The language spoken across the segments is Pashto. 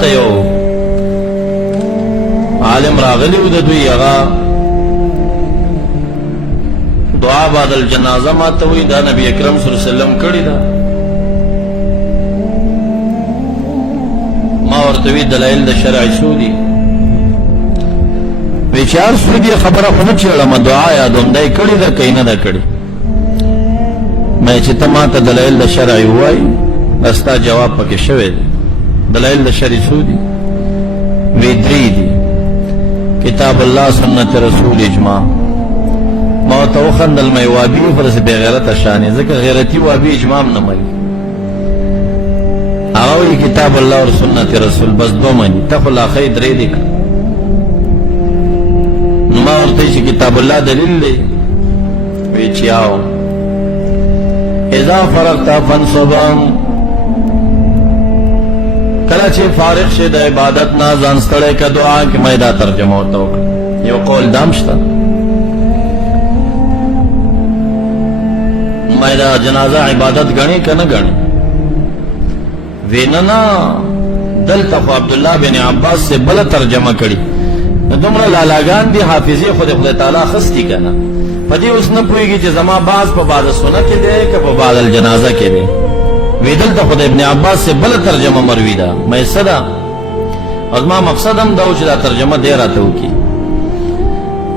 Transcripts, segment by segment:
ته یو عالم راغلی و د دوی هغه دعا بعد الجنازه ما ته وی دا نبی اکرم صلی الله علیه وسلم کړی دا. ما ورته وی دلایل د شرع سودی ویچار سودی خبره خو نه چړم دعا یادوم دای کړی دا کینه دا کړی. مې چې ته ما ته دلایل د شرع وای استا جواب پکې شوی دی. دلایل د شرع سودی وی درې دي: کتاب الله، سنت رسول، اجماع. ما ته وخندل مې وابي فرس بے غیرته شانې ځکه غیرتی وابي اجماع نه مانی. هغه کتاب الله او سنت رسول بس دو مانی ته خلا خې درې دي. نو ما ورته چې کتاب الله دلیل دی وی چیاو اذا فرغت فانصب. کله چې فارغ شه د عبادت نه ځان ستړی که دعا کې مې دا ترجمه ورته وکړه. یو قول دام شته مې دا جنازه عبادت غني که نه غني؟ ویننا دلته خو عبدالله بن عباس سے بل ترجمه کړي. دومره لالاګان دي حافظي خدای تعالی خستی کنه په دې اوس نه پوهیږي چې زما باز په بعد سنت کې دی که په بعد الجنازه کې دی. وی دلته خدای ابن عباس سے بل ترجمه مروي ده مې صدا او ما مقصد هم دا چې دا ترجمه دی راته وکي.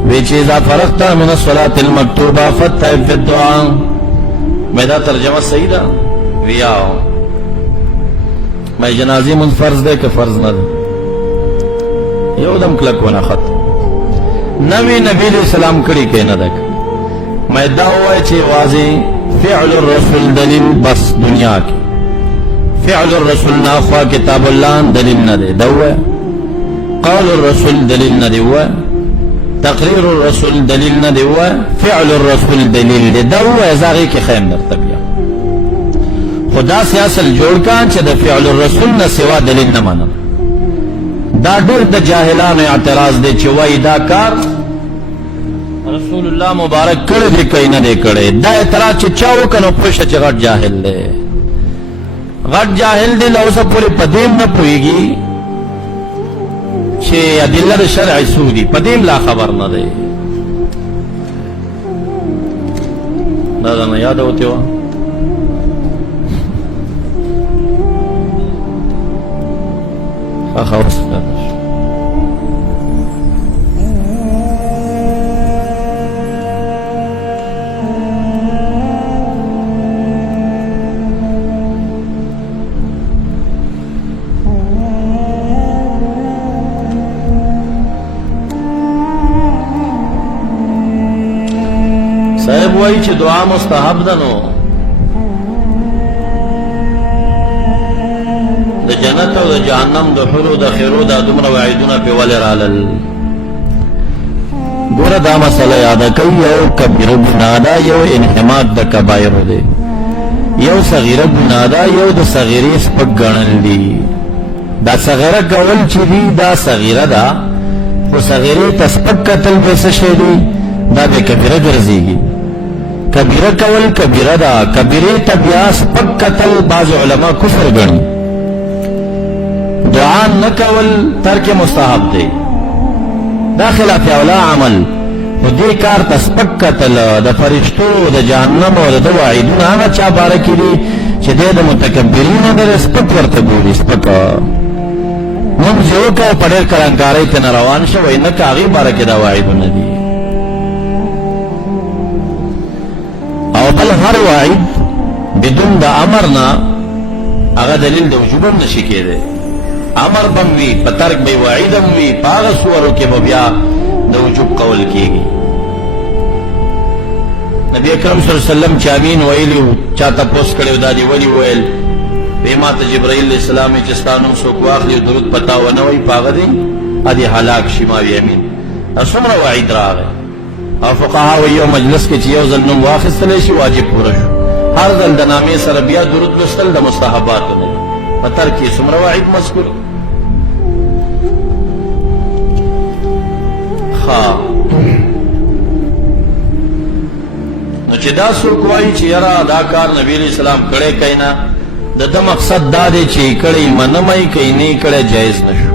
وی چې اذا فرغت من الصلاه المكتوبه فتح في الدعاء. مې دا ترجمه صحیح ده؟ ویاو مې جنازي من فرض ده که فرض نه ده؟ یو دم کلکونه خط نبی علیہ السلام کړي کې نه ده. مې دا وای چې واضح فعل الرسول دلیل بس دنیا کې فعل الرسول نه خوا کتاب الله دلیل نه دی. دا وای قول الرسول دلیل نه دی. وای تقریر الرسول دلیل نه دی. وای فعل الرسول دلیل دی. دا وای زاغي کې خیم درته بیا خدا سے اصل جوړ کان چې د فعل الرسول نه سوا دلیل نه منم. دا ډېر د جاهلانو اعتراض دی چې وای دا کار رسول الله مبارک کړی دی کای نه دی کړی. دا اعتراض چې چا وکړو پوښتنه چې غټ جاهل دی. غټ جاهل دی له اوسه پورې پدیم نه پوهیږي چې ادله شرع سودی پدیم لا خبر نه دی. دا نه یاد اوته و خلاص صاحب وای چې دعا مستحب ده نو د جنت او د جهنم د حور او د خیرو د دومره وعیدونه په ول رالل. ګوره دا مسله یاد کوي یو کبیره ګناه ده یو انحماق د کبایر دی. یو صغیره ګناه ده یو د صغیرې سپک ګڼل دي. دا صغیره کول چې دي دا صغیره ده خو صغیرې ته سپک کتل به څه شی دی دا به کبیره ګرځېږي. کبیره کول کبیره ده. کبیرې ته بیا سپک کتل بعض علما کفر ګڼي. دعا نه کول ترک مستحب دی. دا خلاف اولا عمل خو دې کار ته سپک کتل د فرشتو د جهنم او د وعیدونه هغه چا باره کې دي چې دی د متکبرینو د سپک ورته ګوري. سپک موږ چې وکړو په ډېر کلنکارۍ ته نه روان شو وایي نه که هغې باره کې دا وعیدونه دي. او بل هر وعید بدون د امر نه هغه دلیل د وجوب هم نشي کېدی. امر بم وی په ترک به وعید هم وی په هغه صورو کې به بیا د وجوب قول کېږي. نبی اکرم صلی الله علیه وسلم چې امین ویلي و چا تپوس کړی و دا دې ولې وویل؟ وی ما ته جبرائیل علیه السلام چې ستا نوم څوک واخلي درود په تا ونه وایي په هغه دی ادې هلاک شي. ما وی امین. څومره وعید راغی. او فقها وایي یو مجلس کې چې یو ځل نوم واخیستلی شي واجب پوره شو. هر ځل د نامې سره بیا درود لوستل د مستحباتو دی. په ترک کې څومره وعید مذکور. نو چې دا څوک وایي چې یاره دا کار نبی علیہ السلام کړی کوي نه د د مقصد دا دی چې کړي منمای کوي نه کړي جایز نشو.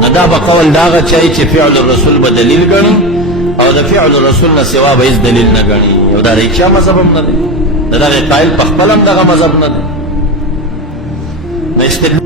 نو دا به قول داغه چای چې فعل الرسول به دلیل ګڼي او د فعل الرسول نه سوا به هیڅ دلیل نه ګڼي. او دا د چا مذهب هم نه دی، د دغه قائل په خپل هم دغه مذهب نه دی. نو